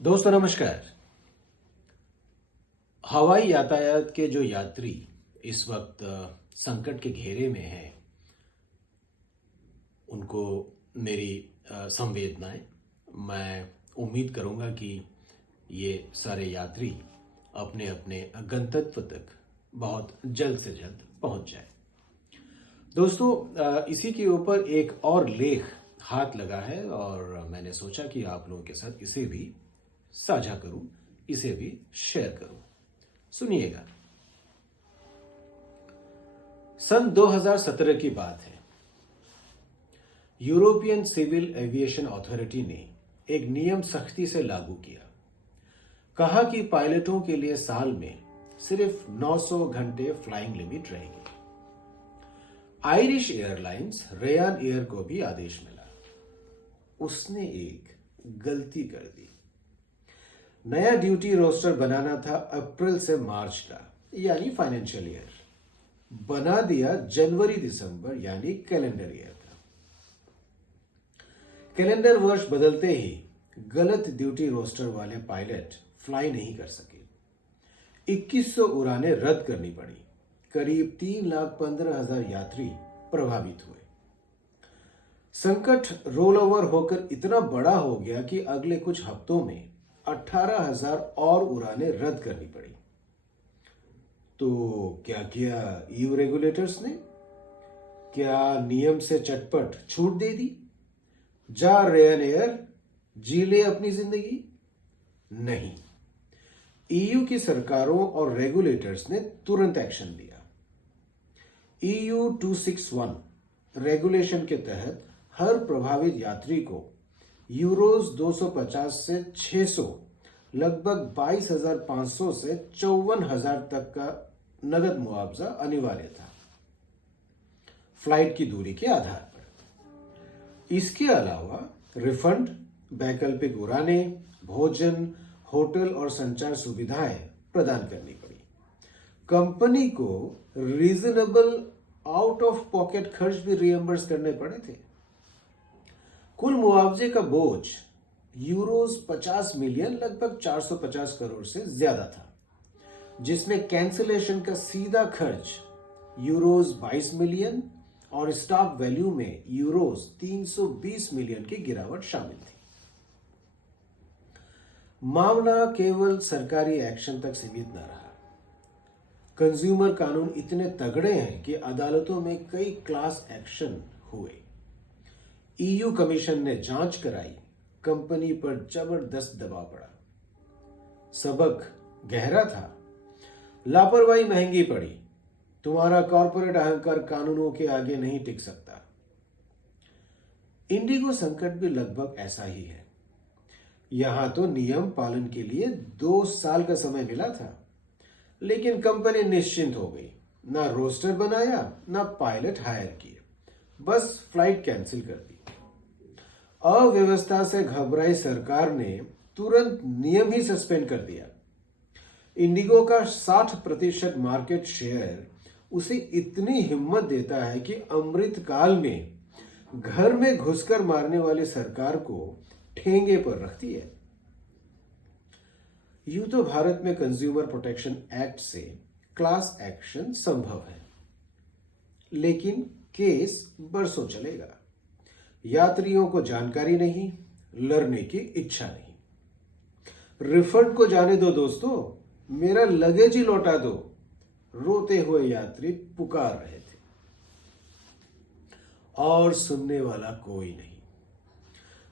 दोस्तों नमस्कार। हवाई यातायात के जो यात्री इस वक्त संकट के घेरे में हैं, उनको मेरी संवेदनाएं। मैं उम्मीद करूंगा कि ये सारे यात्री अपने अपने गंतव्य तक बहुत जल्द से जल्द पहुंच जाए। दोस्तों, इसी के ऊपर एक और लेख हाथ लगा है और मैंने सोचा कि आप लोगों के साथ इसे भी साझा करूं, इसे भी शेयर करूं। सुनिएगा। सन 2017 की बात है। यूरोपियन सिविल एविएशन अथॉरिटी ने एक नियम सख्ती से लागू किया। कहा कि पायलटों के लिए साल में सिर्फ 900 घंटे फ्लाइंग लिमिट रहेगी। आयरिश एयरलाइंस रेयान एयर को भी आदेश मिला। उसने एक गलती कर दी। नया ड्यूटी रोस्टर बनाना था अप्रैल से मार्च का, यानी फाइनेंशियल ईयर। बना दिया जनवरी दिसंबर, यानी कैलेंडर ईयर का। कैलेंडर वर्ष बदलते ही गलत ड्यूटी रोस्टर वाले पायलट फ्लाई नहीं कर सके। 2100 उड़ानें रद्द करनी पड़ी। करीब 3,15,000 यात्री प्रभावित हुए। संकट रोल ओवर होकर इतना बड़ा हो गया कि अगले कुछ हफ्तों में 18,000 और उड़ानें रद्द करनी पड़ी। तो क्या किया ईयू रेगुलेटर्स ने? क्या नियम से चटपट छूट दे दी? जा रेयान एयर, जी ले अपनी जिंदगी? नहीं। ईयू की सरकारों और रेगुलेटर्स ने तुरंत एक्शन लिया। ईयू 261 रेगुलेशन के तहत हर प्रभावित यात्री को यूरोज 250 से 600, लगभग 22,500 से 54,000 तक का नगद मुआवजा अनिवार्य था, फ्लाइट की दूरी के आधार पर। इसके अलावा रिफंड, वैकल्पिक उड़ानें, भोजन, होटल और संचार सुविधाएं प्रदान करनी पड़ी। कंपनी को रीजनेबल आउट ऑफ पॉकेट खर्च भी रिएम्बर्स करने पड़े थे। कुल मुआवजे का बोझ यूरोज 50 मिलियन, लगभग 450 करोड़ से ज्यादा था, जिसमें कैंसिलेशन का सीधा खर्च यूरोज 22 मिलियन और स्टॉक वैल्यू में यूरोज 320 मिलियन की गिरावट शामिल थी। मामला केवल सरकारी एक्शन तक सीमित न रहा। कंज्यूमर कानून इतने तगड़े हैं कि अदालतों में कई क्लास एक्शन हुए। ईयू कमीशन ने जांच कराई। कंपनी पर जबरदस्त दबाव पड़ा। सबक गहरा था। लापरवाही महंगी पड़ी। तुम्हारा कॉर्पोरेट अहंकार कानूनों के आगे नहीं टिक सकता। इंडिगो संकट भी लगभग ऐसा ही है। यहां तो नियम पालन के लिए 2 साल का समय मिला था, लेकिन कंपनी निश्चिंत हो गई। ना रोस्टर बनाया, ना पायलट हायर किए, बस फ्लाइट कैंसिल कर दी। अव्यवस्था से घबराई सरकार ने तुरंत नियम ही सस्पेंड कर दिया। इंडिगो का 60% मार्केट शेयर उसे इतनी हिम्मत देता है कि अमृत काल में घर में घुसकर मारने वाली सरकार को ठेंगे पर रखती है। यूं तो भारत में कंज्यूमर प्रोटेक्शन एक्ट से क्लास एक्शन संभव है, लेकिन केस बरसों चलेगा। यात्रियों को जानकारी नहीं, लड़ने की इच्छा नहीं। रिफंड को जाने दो दोस्तों, मेरा लगेज ही लौटा दो, रोते हुए यात्री पुकार रहे थे। और सुनने वाला कोई नहीं।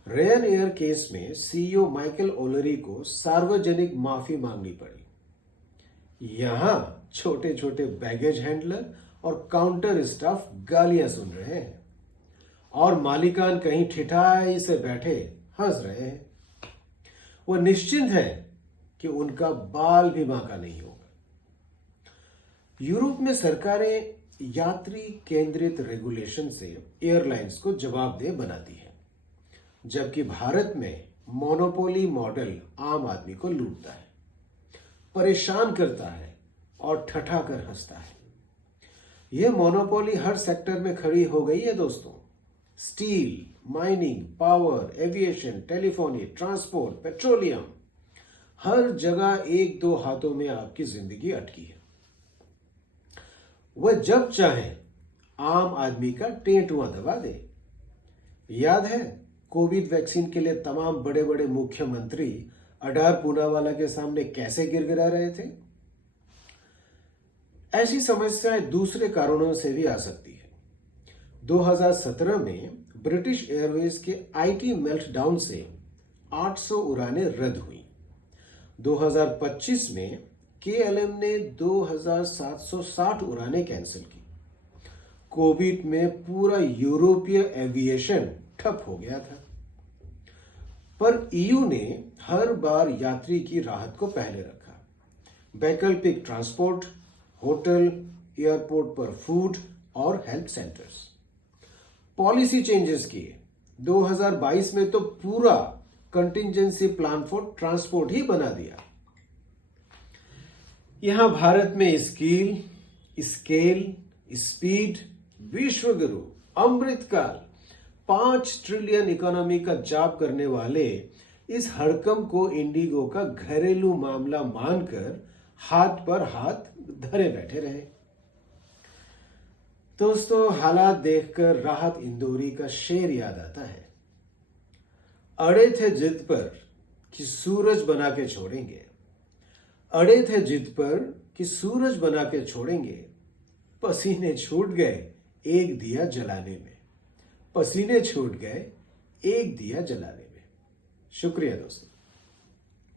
रेयान एयर केस में सीईओ माइकल ओलरी को सार्वजनिक माफी मांगनी पड़ी। यहां छोटे छोटे बैगेज हैंडलर और काउंटर स्टाफ गालियां सुन रहे हैं और मालिकान कहीं ठिठाई से बैठे हंस रहे हैं। वो निश्चिंत है कि उनका बाल भी बांका नहीं होगा। यूरोप में सरकारें यात्री केंद्रित रेगुलेशन से एयरलाइंस को जवाबदेह बनाती है, जबकि भारत में मोनोपोली मॉडल आम आदमी को लूटता है, परेशान करता है और ठठाकर हंसता है। यह मोनोपोली हर सेक्टर में खड़ी हो गई है दोस्तों। Steel, mining, power, aviation, telephony, transport, petroleum, हर जगह एक दो हाथों में आपकी जिंदगी अटकी है। वह जब चाहे आम आदमी का टेंटुआ दबा दे। याद है कोविड वैक्सीन के लिए तमाम बड़े बड़े मुख्यमंत्री अडार पूनावाला के सामने कैसे गिड़गिड़ा रहे थे? ऐसी समस्याएं दूसरे कारणों से भी आ सकती है। 2017 में ब्रिटिश एयरवेज के आईटी मेल्टडाउन से 800 उड़ानें रद्द हुई। 2025 में केएलएम ने 2760 उड़ानें कैंसिल की। कोविड में पूरा यूरोपीय एविएशन ठप हो गया था, पर ईयू ने हर बार यात्री की राहत को पहले रखा। वैकल्पिक ट्रांसपोर्ट, होटल, एयरपोर्ट पर फूड और हेल्थ सेंटर्स, पॉलिसी चेंजेस किए। 2022 में तो पूरा कंटिंजेंसी प्लान फॉर ट्रांसपोर्ट ही बना दिया। यहां भारत में स्केल, स्पीड, विश्वगुरु, अमृतकाल, 5 ट्रिलियन इकोनॉमी का जाप करने वाले इस हड़कंप को इंडिगो का घरेलू मामला मानकर हाथ पर हाथ धरे बैठे रहे। दोस्तों, हालात देखकर राहत इंदौरी का शेर याद आता है। अड़े थे जिद पर कि सूरज बना के छोड़ेंगे, अड़े थे जिद पर कि सूरज बना के छोड़ेंगे, पसीने छूट गए एक दिया जलाने में, पसीने छूट गए एक दिया जलाने में। शुक्रिया दोस्तों।